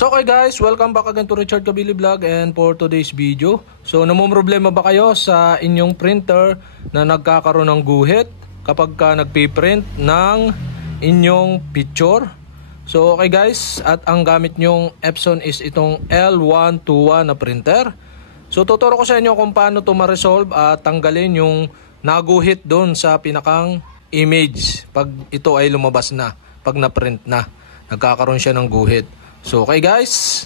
So okay guys, welcome back again to Richard Kabili Vlog, and for today's video, so namumroblema ba kayo sa inyong printer na nagkakaroon ng guhit kapag ka nagpiprint ng inyong picture? So okay guys, at ang gamit nyong Epson is itong L121 na printer. So tuturo ko sa inyo kung paano to ma-resolve at tanggalin yung naguhit doon sa pinakang image pag ito ay lumabas na, pag na-print na, nagkakaroon siya ng guhit. So okay guys,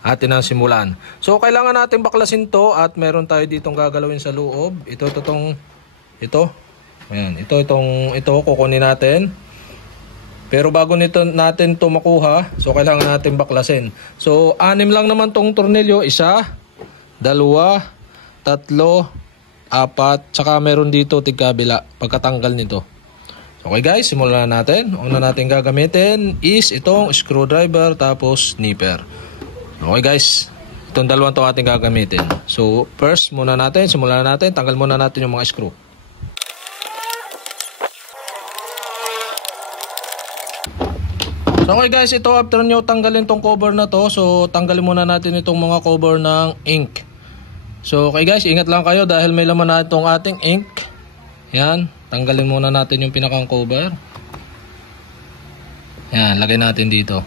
atin ang simulan. So kailangan natin baklasin to at meron tayo ditong gagalawin sa loob. Ito. Ayan, ito kukunin natin. Pero bago natin to makuha, so kailangan natin baklasin. So 6 lang naman tong tornilyo, 1, 2, 3, 4, saka meron dito tigkabila pagkatanggal nito. Okay guys, simulan natin. Una natin gagamitin is itong screwdriver tapos nipper. Okay guys, itong dalawang to ating gagamitin. So first simulan natin, tanggal muna natin yung mga screw. So okay guys, ito after nyo tanggalin tong cover na to, so tanggalin muna natin itong mga cover ng ink. So okay guys, ingat lang kayo dahil may laman na itong ating ink. Yan, tanggalin muna natin yung pinakang cover. Yan, lagay natin dito.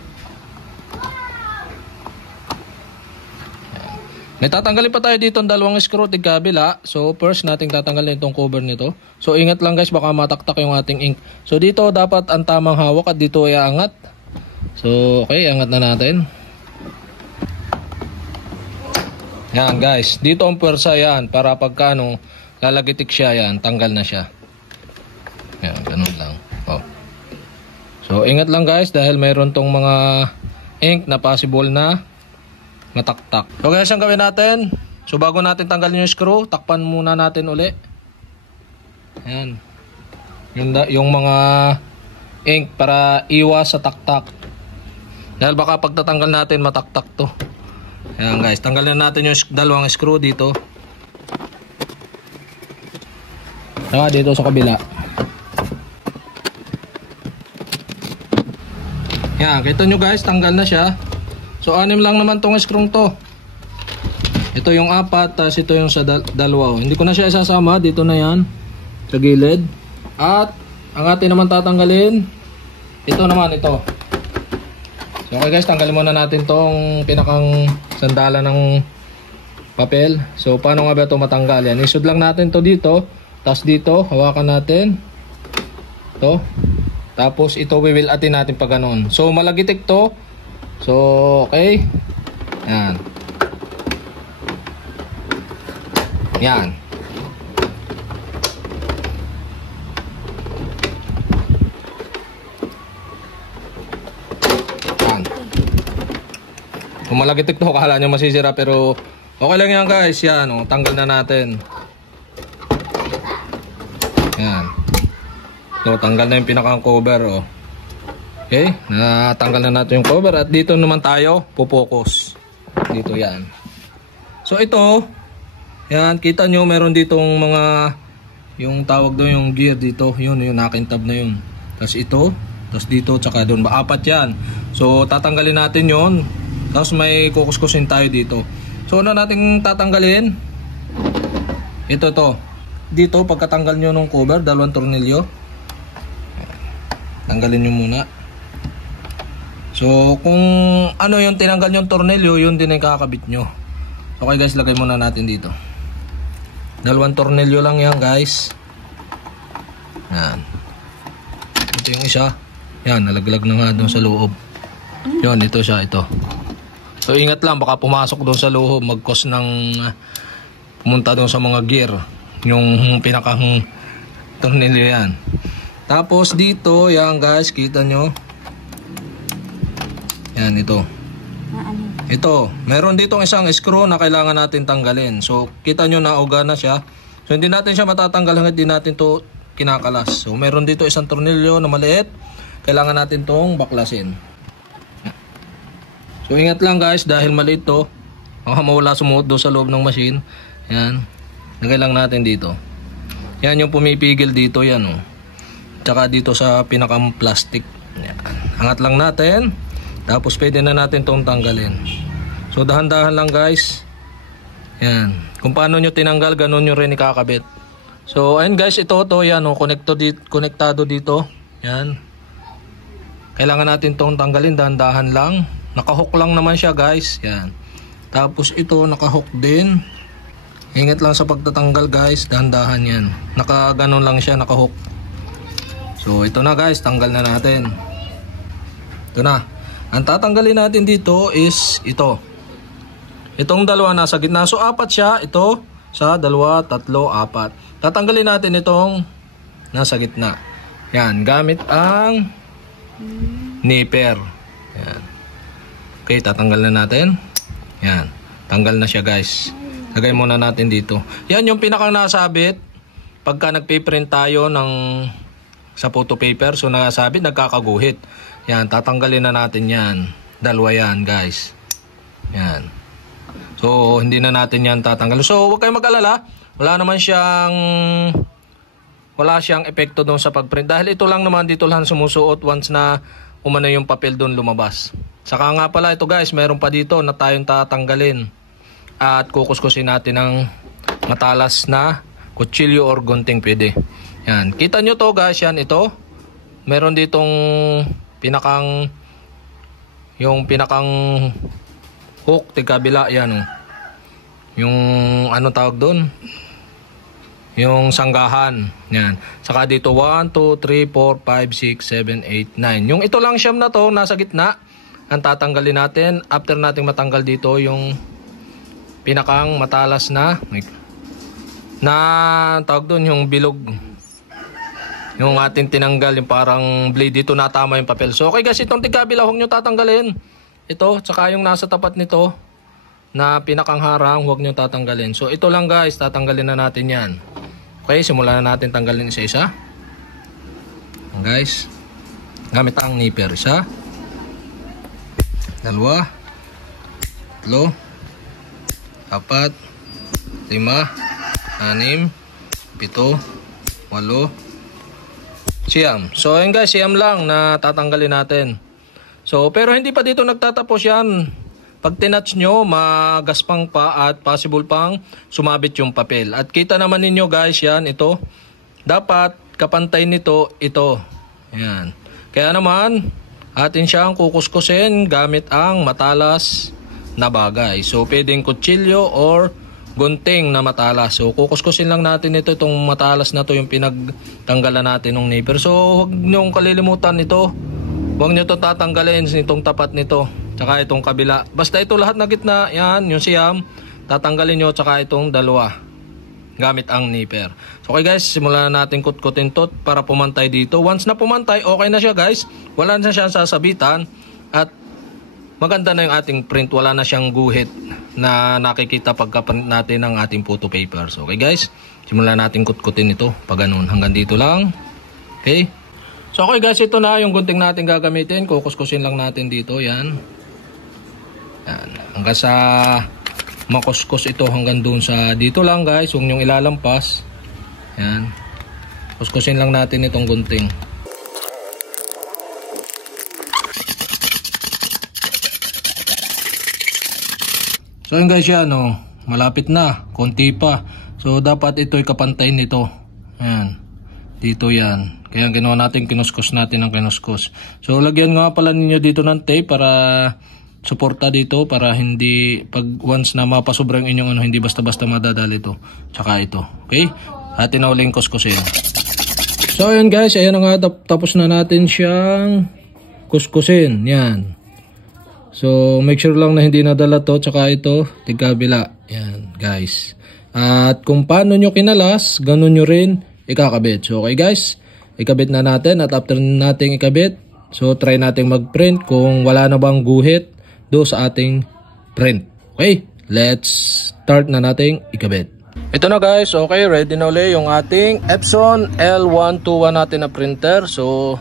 Yan. May tatanggalin pa tayo dito ng dalawang screw tigkabila. So first nating tatanggalin itong cover nito. So ingat lang guys, baka mataktak yung ating ink. So dito dapat ang tamang hawak at dito ay angat. So okay, angat na natin. Yan guys, dito ang pwersa yan para pagka lalagitik siya, yan, tanggal na siya. Yan, ganun lang. Oh. So ingat lang guys dahil mayroon tong mga ink na possible na mataktak. So guys, ang gawin natin, so bago natin tanggalin yung screw, takpan muna natin uli. Yan. Yung mga ink para iwas sa taktak. Dahil baka pagtatanggal natin mataktak to. Yan guys, tanggalin natin yung dalawang screw dito. Saka dito sa kabila. Yan, kita nyo guys, tanggal na siya. So 6 lang naman tong screw to. Ito yung 4, tapos ito yung sa dalawa. Hindi ko na siya isasama, dito na yan sa gilid. At ang atin naman tatanggalin, ito naman, ito. So okay guys, tanggalin muna natin tong pinakang sandala ng papel. So paano nga ba ito matanggal? Yan, isud lang natin to dito. Tapos dito, hawakan natin ito. Tapos ito wiwilatin natin pag ganun. So malagitik to. So okay. Yan. Yan. Yan. Kung malagitik to, akala nyo masisira pero okay lang yan guys. Yan, tanggal na natin. Yan. So, tanggal na yung pinakang cover, oh. Okay, natanggal na natin yung cover at dito naman tayo pupokus. Dito yan. So ito, yan, kita nyo meron ditong mga yung tawag doon yung gear dito, yun, yung nakintab na yun. Tapos ito, tapos dito, tsaka doon, 4 yan. So tatanggalin natin yun. Tapos may kukuskusin tayo dito. So ano nating tatanggalin? Ito to. Dito, pagkatanggal nyo ng cover, 2 tornilyo, tanggalin nyo muna. So kung ano yung tinanggal yung tornilyo, yun din ang kakabit nyo. Okay guys, lagay muna natin dito. 2 tornilyo lang yan guys. Yan. Ito yung isa. Yan, nalaglag na nga doon sa loob. Yun, ito siya, ito. So ingat lang, baka pumasok doon sa loob, mag-cause ng pumunta doon sa mga gear, yung pinakang tornilyo yan. Tapos dito, yan guys, kita nyo. Yan, ito. Ito, meron ditong isang screw na kailangan natin tanggalin. So kita nyo na uga na siya. So hindi natin siya matatanggal hanggang di natin to kinakalas. So meron dito isang tornilyo na maliit. Kailangan natin tong baklasin. So ingat lang guys dahil maliit to. Baka mawala sumuot doon sa loob ng machine. Yan. Lagay lang natin dito. Yan yung pumipigil dito, yan oh. Tsaka dito sa pinakang plastic. Yan. Angat lang natin. Tapos pwede na natin tong tanggalin. So dahan-dahan lang guys. Yan. Kung paano nyo tinanggal, ganun nyo rin ikakabit. So ayun guys, ito yan oh, konektado dito. Yan. Kailangan natin tong tanggalin, dahan-dahan lang. Nakahook lang naman siya guys. Yan. Tapos ito nakahook din. Ingat lang sa pagtatanggal guys, dahan-dahan yan. Nakaganon lang siya, nakahook. So ito na guys, tanggal na natin. Ito na. Ang tatanggalin natin dito is ito. Itong dalawa nasa gitna. So apat siya, ito sa dalawa, tatlo, apat. Tatanggalin natin itong nasa gitna. Yan, gamit ang nipper. Yan. Okay, tatanggal na natin. Yan, tanggal na siya guys. Lagay muna natin dito. Yan yung pinakang nasabit pagka nagpiprint tayo sa photo paper. So nasabit, nagkakaguhit. Yan, tatanggalin na natin yan. Dalawa yan guys. Yan. So hindi na natin yan tatanggalin. So huwag kayong mag-alala. Wala siyang epekto doon sa pagprint. Dahil ito lang naman, dito lang sumusuot once na umano yung papel doon lumabas. Saka nga pala ito guys, meron pa dito na tayong tatanggalin. At kukuskusin natin ng matalas na kutsilyo or gunting pwede. Yan. Kita nyo to guys, yan ito. Meron ditong yung pinakang hook, tigabila, yan oh. Yung ano tawag doon? Yung sanggahan. Yan. Saka dito 1, 2, 3, 4, 5, 6, 7, 8, 9. Yung ito lang siyam na to, nasa gitna. Ang tatanggalin natin. After nating matanggal dito yung pinakang matalas na tawag doon, yung bilog. Yung ating tinanggal, yung parang blade dito, natama yung papel. So okay guys, itong tigabila huwag nyo tatanggalin. Ito, tsaka yung nasa tapat nito na pinakang harang, huwag nyo tatanggalin. So ito lang guys, tatanggalin na natin yan. Okay, simulan na natin tanggalin isa-isa. Guys, gamit ang nipper. Isa, dalawa, tatlo, apat, 5, 6, 7, 8, siyam. So ayun guys, siyam lang na tatanggalin natin. So pero hindi pa dito nagtatapos yan. Pag tinouch nyo, magaspang pa at possible pang sumabit yung papel. At kita naman ninyo guys, yan, ito. Dapat kapantay nito, ito. Yan. Kaya naman, atin siyang kukuskusin gamit ang matalas na bagay. So pwedeng kutsilyo or gunting na matalas. So kukuskusin lang natin ito, itong matalas na to yung pinagtanggalan natin ng nipper. So huwag nyo kalilimutan ito. Huwag nyo ito tatanggalin itong tapat nito. Tsaka itong kabila. Basta ito lahat na gitna, yan, yung siyam, tatanggalin nyo, tsaka itong dalawa. Gamit ang nipper. So okay guys, simulan na natin kutkutin to para pumantay dito. Once na pumantay, okay na siya guys. Wala na siyang sasabitan. At maganda na yung ating print. Wala na siyang guhit na nakikita pagka-print natin ng ating photo paper. So okay guys, simulan natin kutkutin ito. Pag ganun, hanggang dito lang. Okay. So okay guys, ito na yung gunting natin gagamitin. Kukuskusin lang natin dito, yan. Yan. Hanggang sa makuskus ito hanggang doon sa dito lang guys. Huwag nyong ilalampas. Yan. Kuskusin lang natin itong gunting. So yun guys, yan oh. Malapit na. Konti pa. So dapat ito'y kapantay nito. Yan. Dito yan. Kaya ginawa natin, kinuskus natin ng kinuskus. So lagyan nga pala ninyo dito ng tape para suporta dito, para hindi pag once na mapasobra yung inyong hindi basta-basta madadali ito. Tsaka ito. Okay? Atin na uling kuskusin. So ayun guys, ayan na nga, tapos na natin siyang kuskusin. Yan. So make sure lang na hindi nadala to, tsaka ito, tigabila. Yan guys. At kung paano nyo kinalas, ganun nyo rin ikakabit. So okay guys, ikabit na natin. At after nating ikabit, so try nating mag-print kung wala na bang guhit do sa ating print. Okay, let's start na nating ikabit. Ito na guys, okay, ready na ulit yung ating Epson L121 natin na printer. So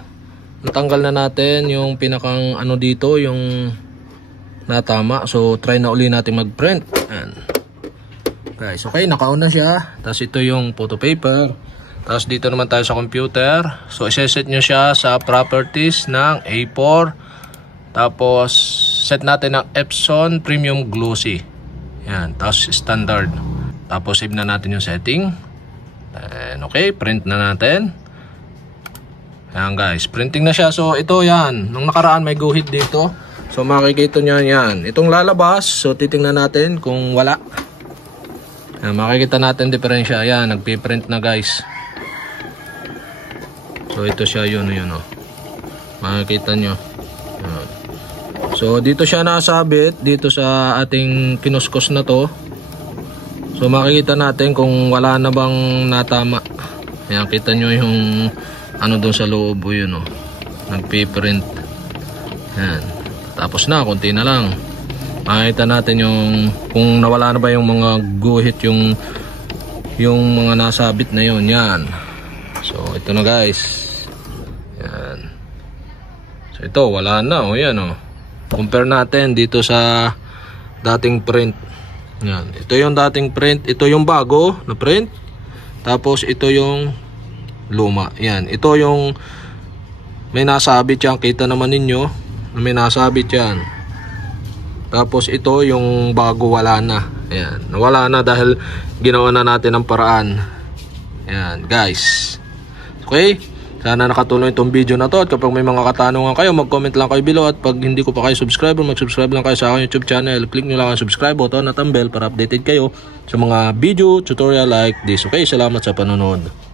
natanggal na natin yung pinakang ano dito, yung natama. So try na ulit natin mag-print. Guys, okay, naka-on na siya. Tapos ito yung photo paper. Tapos dito naman tayo sa computer. So iseset nyo siya sa properties ng A4 Tapos set natin ang Epson Premium Glossy. Yan, tapos standard. Tapos save na natin yung setting. And okay, print na natin. Ayan guys, printing na siya. So ito yan, nung nakaraan may guhit dito. So makikita nyo yan. Itong lalabas, so titingnan natin kung wala. Ayan, makikita natin diferensya. Ayan, nagpiprint na guys. So ito siya, yun oh. Makikita nyo. Ayan. So dito siya nasabit, dito sa ating kinuskos na to. So makikita natin kung wala na bang natama. Ayan, kita nyo yung ano doon sa loob, yun oh. Nagpiprint. Ayan. Tapos na, konti na lang. Makikita natin yung kung nawala na ba yung mga guhit, yung mga nasabit na yun. Yan. So ito na guys. Yan. So ito, wala na oh. Yan oh. Compare natin dito sa dating print. Yan. Ito yung dating print. Ito yung bago na print. Tapos ito yung luma. Yan. Ito yung may nasabit yan. Kita naman ninyo na may nasabit yan. Tapos ito yung bago, wala na. Ayan. Nawala na dahil ginawa na natin ang paraan. Ayan guys. Okay. Sana nakatulong itong video na to. At kapag may mga katanungan kayo, mag-comment lang kayo below. At pag hindi ko pa kayo subscriber, mag-subscribe lang kayo sa aking YouTube channel. Click nyo lang ang subscribe button at ang bell para updated kayo sa mga video tutorial like this. Okay, salamat sa panonood.